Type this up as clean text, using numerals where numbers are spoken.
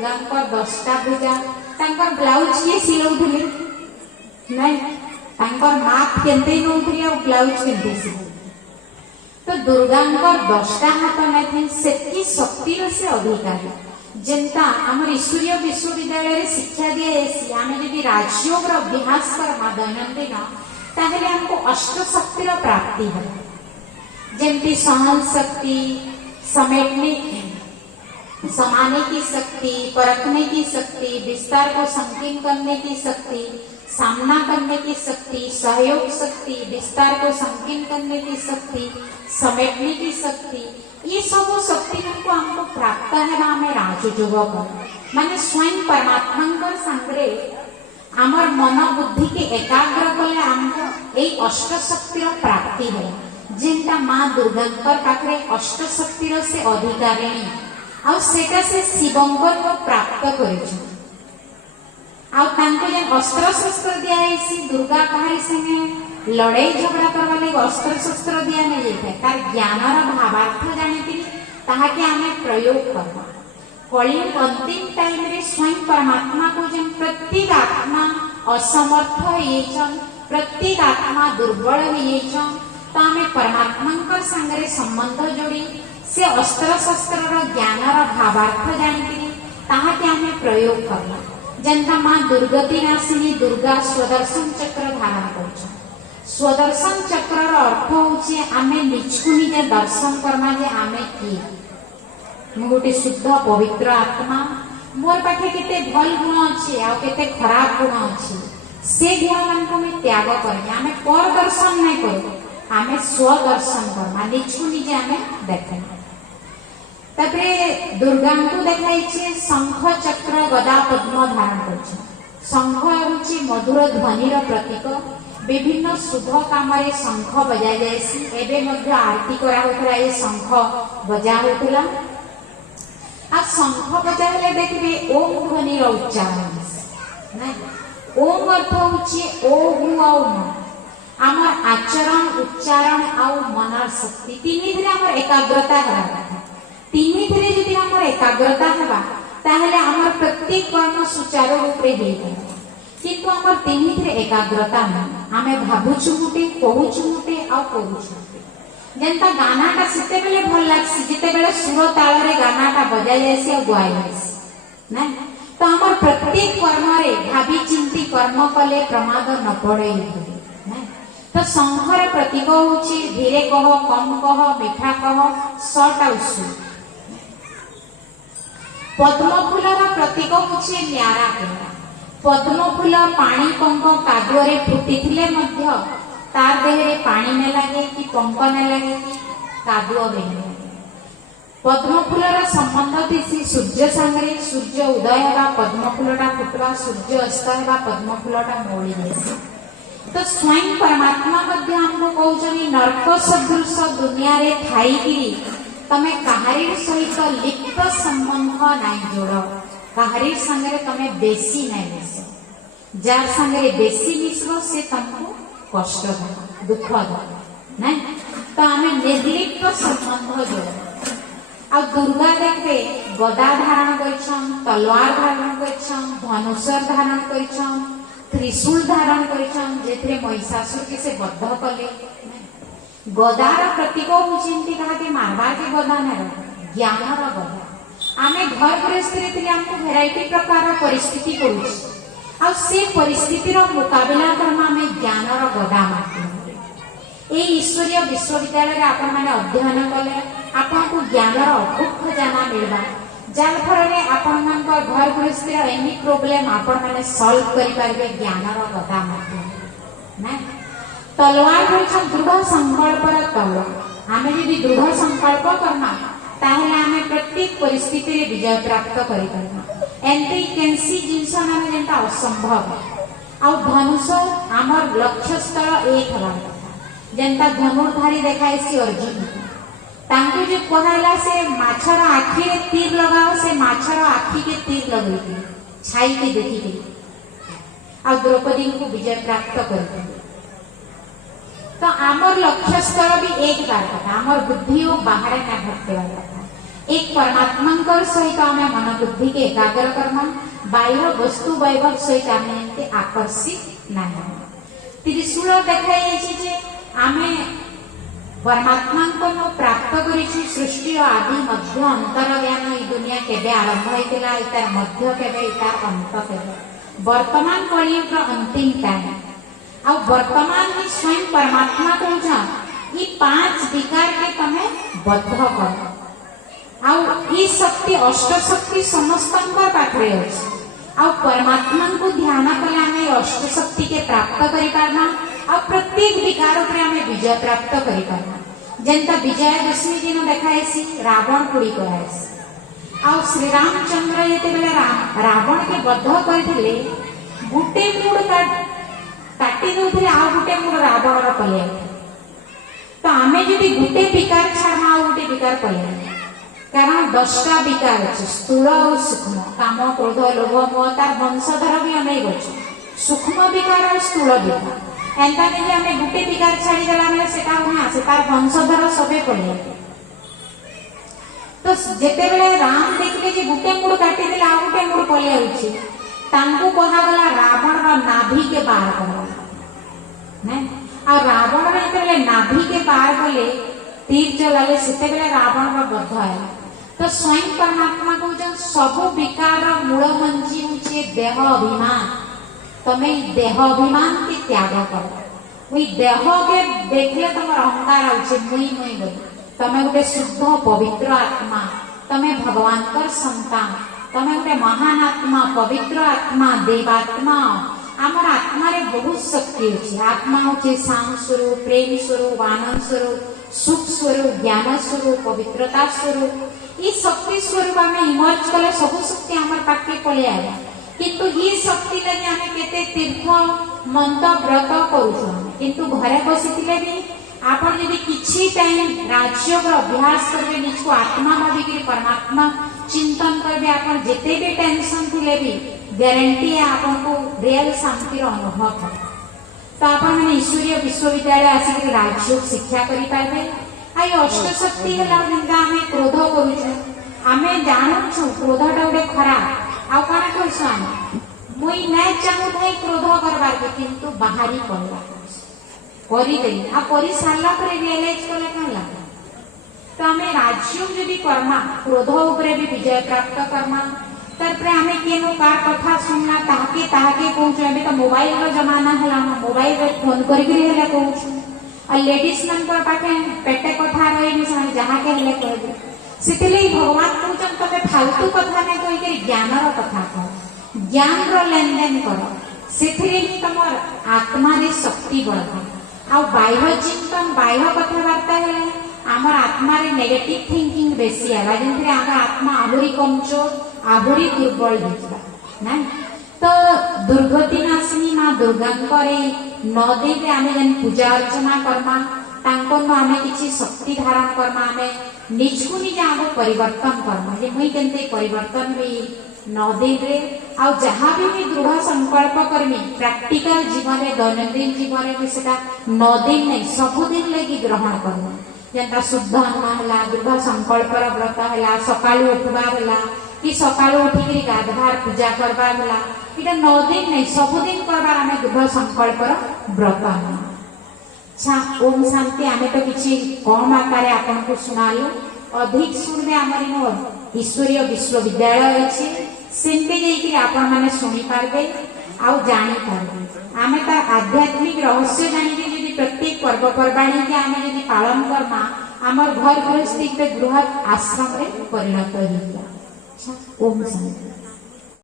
दुर्गा 10टा भुजा तांकर ब्लाउज किए सिलौथिले नहीं तांकर माप केंते नौथिले और ब्लाउज केंते सिलौथिले तो दुर्गा 10टा हाथ नहीं सेती शक्ति से अधिकारी जेनता आम ईश्वरीय विश्वविद्यालय शिक्षा दिए आम जब राजयोग अभ्यास करमा दैनंदिन ताहले हमको अष्ट शक्तिर प्राप्ति है जमती सहन शक्ति समेटने समाने की शक्ति परखने की शक्ति विस्तार को संकीर्ण करने की शक्ति सामना करने की शक्ति सहयोग शक्ति विस्तार को संकीर्ण करने की शक्ति समेटने की शक्ति ये सब शक्ति हमको प्राप्त है आम राजयोग माने स्वयं परमात्मा सांगे आमर मन बुद्धि के एकाग्र कले आमको यही अष्ट शक्तिर प्राप्ति है जेनटा माँ दुर्गा पाखे अष्ट शक्तिर से अधिकारिणी आ सेटा से शिवंकर को प्राप्त करिछु आ तांको जे अस्त्र शस्त्र दिया है दुर्गा कहारी संगे लड़ाई झगड़ा करवा लगे अस्त्र शस्त्र दिया नहीं जाता तार ज्ञानर भावार्थ जानी ताके आमे प्रयोग करवा कलियुग अंतिम टाइम रे स्वयं परमात्मा को जन प्रत्येक आत्मा असमर्थ होइछन प्रत्येक आत्मा दुर्बल होइछन तो आमे परमात्मा संगे संबंध जोड़ी से अस्त्र शस्त्र ज्ञान भावार्थ जानी ताके आमे प्रयोग करना जनता माँ दुर्गति नाशिनी दुर्गा स्वदर्शन चक्र धारण कर स्वदर्शन चक्र अर्थ होचे आमे निजकु निजे दर्शन करमा जे आमे किए गोटे शुद्ध पवित्र आत्मा मोर पाखे केते भल गुण अच्छे आ केते खराब गुण अच्छे से गुण मानक मैं त्याग करनी आमे पर दर्शन नहीं करू आमे स्वदर्शन करमा निजकु निजे आमे देखना तबरे दुर्गा को देखाई शंख चक्र गदा पद्म धारण कर शंख होची मधुर ध्वनिर प्रतीक विभिन्न शुभ काम शंख बजा जाए आरती करा ये शंख बजा होता आ शंख बजा देखिए ओम ध्वनि उच्चारण ओम अर्थ होची ओ हूँ आमर आचरण उच्चारण आ मनर शक्ति तीन आमर एकाग्रता करा तीन यदि आमर एकाग्रता हेबा ताहले आमर प्रत्येक कर्म सुचारू रूप रे हेबा किंतु आमर तीन एकाग्रता नहीं आमे भाबुछु गुटे कहूछु गुटे आ करूछु जेनता गानाटा सेते बेले भल लागसी जेते बेले सुर ताल रे गानाटा बजा जायसी आ गाय जायसी ना तो आमर प्रत्येक कर्म रे भाबी चिंती कर्म कले प्रमाद न पड़े ना तो शंखर प्रतीक होची धीरे कह कम कह मीठा कह शॉर्ट आउट स्वीट पद्म फूलर प्रतीक होची न्यारा केरा पद्म फूल पानी पंक कादुअरे फुटिथिले मध्य तार देहरे पानी न लगे कि पंक न लगे कि कादुअ बेने पद्म फूलर संबंध थी सूर्य सांगरे सूर्य उदय हेबा पद्म फूलटा फुटवा सूर्य अस्त हेबा पद्म फूलटा मोड़ी जाए तो स्वयं परमात्मा मध्य हमको कहउछनी नरक सदृश दुनिया रे थाई किरी तमे कहारी सहित लिप्त संबंध नहीं जोड़ कहारी संगे तमे बेसी नहीं मिस जार संगे बेसी मिसबो से तुमको कष्ट दे दुख दे नहीं तो आमे निर्लिप्त संबंध जोड़ आ दुर्गा देखे गदा धारण करिछन तलवार धारण करिछन धनुष धारण करिछन त्रिशूल धारण करिछन जेथरे महिषासुर के से बद्ध कले गदार प्रतीक होची कहा मारबार के गदा नहीं ज्ञानर गदा आमे घर गृहस्थी हमको भेराइटी प्रकार परिस्थिति करुँ से परिस्थितिर मुकाबला करमा आमे ज्ञानर गदा माध्यम ये ईश्वरीय विश्वविद्यालय आपण मैंने अध्ययन कले आपन को ज्ञानर अद्भुत खजाना मिलवा जार फल आपण घर गृहस्थी एनी प्रोब्लेम आपण मैंने सॉल्व करि पारबे ज्ञानर गदा माध्यम ना तलवार होइछन दृढ़ संकल्पर तलवार आमे यदि दृढ़ संकल्प करना ताहले आमे प्रत्येक परिस्थिति रे विजय प्राप्त करि करना एंती कैंसी जिंस नामे जेंता असंभव आ धनुष आमर लक्ष्य स्थल एक हवा जेंता धनुर्धारी देखाइसी अर्जुन तांको जे कहला से माछर आखी रे तीर लगाओ से माछर आखी के तीर लगई छाई के देखि आ द्रौपदी को विजय प्राप्त करि तो आमर लक्ष्य स्थल भी एक बार था आमर बुद्धि बाहर ना भटकेवा था एक परमात्मा सहित आम मन बुद्धि के एकाग्र करना बाह्य वस्तु वैभव सहित आम आकर्षित ना त्रिशूल देखा आम परमात्मा को प्राप्त कर सृष्टि आदि मध्य अंतर ज्ञान ये दुनिया केबे आरंभ होता तार मध्य केबे तार अंत केबे वर्तमान कलियुग अंतिम टाइम आ वर्तमान ही स्वयं परमात्मा कहूँ ये 5 विकार के तमे बद्ध कर आई शक्ति अष्ट शक्ति समस्त पाखे अच्छे आ परमात्मा को ध्यान कले आम अष्ट शक्ति के प्राप्त करना आ प्रत्येक विकार उपरे आम विजय प्राप्त करना जेनता विजयादशमी दिन देखाएसी रावण पोड़ी कराएसी आ श्री रामचंद्र ये रावण के बद्ध करते गोटे मुड़ काटी दौले आ गोटे मुड़ रावण पलिया तो आम जब गोटे विकार छाड़ा आ गोटे विकार पलिया कारण 10टा विकार अच्छे स्थूल और सूक्ष्म काम क्रोध लोभ मोह तार वंशधर भी अनेक अच्छे सूक्ष्म विकार और स्थूल विकार एंता नहीं आम गोटे विकार छाड़ीदेला से तार वंशधर सबे पड़े तो जिते बेले राम देखले जे गोटे मुड़ काटिदेले आ गोटे मुड़ पलिया कहगला रावण नाभि के बाहर कर आ रावण जो नाभि के बाहर गले तीर चलाले से रावण बद्ध है तो स्वयं परमात्मा कहते सबु विकार मूल मंजी हूँ देह अभिमान तमे देह अभिमान के त्याग कर वही देह के देखले तुम अहंकार आउचे मुई मुई बोली तमे गोटे शुद्ध पवित्र आत्मा तमे भगवान कर संतान तमे गोटे महान आत्मा पवित्र आत्मा देवात्मा आमर आत्मा रे बहुत शक्ति अच्छी आत्मा हूँ शांत स्वरूप प्रेम स्वरूप आनंद स्वरूप सुख स्वरूप ज्ञान स्वरूप पवित्रता स्वरूप ये शक्ति स्वरूप आम इमर्ज कले सब शक्ति आम पाखे पलि आए किंतु ये शक्ति लगे आम केते तीर्थ मंत्र व्रत करूँ घरे बसी भी आप किसी टाइम राजयोग अभ्यास करेंगे निज को आत्मा भाविक परमात्मा चिंतन करेंगे आप जिते भी टेंशन थे भी गारंटी है आपको रियल शांति अनुभव है तो आप ईश्वरीय विश्वविद्यालय आसिक राजयोग शिक्षा करेंगे आई अष्ट शक्ति है आम क्रोध करुँ जानूँ क्रोधटा गोटे खराब आउ कण कहूँ मुई नहीं चाहू था क्रोध करवार के किंतु बाहरी पड़ा कर सारा रियलाइज कले कौन लगा तो आम राजयोग जब करमा क्रोध उपरे भी विजय प्राप्त करमा तार आम केनो कार कथा शुणला ताके कहूँ अभी तो मोबाइल जमाना है मोबाइल फोन करके कहूँ और लेडीज मान पाखे पेटे कथा रही जहाँ के कहते से भगवान कहते तुम फालतू कथा नहीं कहीकि ज्ञान कथा कह ज्ञान लेन देन कर से तुम आत्मा शक्ति बढ़ा आ बाह्य चिंतन बाह्य कथबार्ता है आमर आत्मा रे नेगेटिव थिंकिंग बेसी है जमी आम आत्मा आहरी कमजोर आहरी दुर्बल होता तो दुर्गति नाशिनी माँ दुर्गा नदी आम जेन पूजा अर्चना करमा आम किसी शक्ति धारण करमा आम निज को निज आम परिवर्तन करमा जे मुई केनते परिवर्तन हुई नदी रे आ जहाँ भी दृढ़ संकल्प करमी प्रैक्टिकल जीवन दैनंदिन जीवन में सेटा नदी नहीं सबुदिन लगी ग्रहण करना जेनता शुद्ध अन्न है दृढ़ संकल्प व्रत है सकाळु उठबार है कि सकाळु उठिक गाधबार पूजा करबार है इटा 9 दिन नहीं सबुदिन करबार आम दृढ़ संकल्प व्रत अच्छा ओम शांति आम तो किसी कम आकार आपन को सुनालु अधिक शुणवे आमर ईश्वरीय विश्वविद्यालय अच्छे सेमती आपण मैंने शुणी पारे आउ जानी पारे आम तार आध्यात्मिक रहस्य जानिके यदि प्रत्येक पर्वपर्वाणी के आम यदि पालन करमा आमर घर गृहस्थी गृह आश्रम रे परिणत हो। ओम शांति।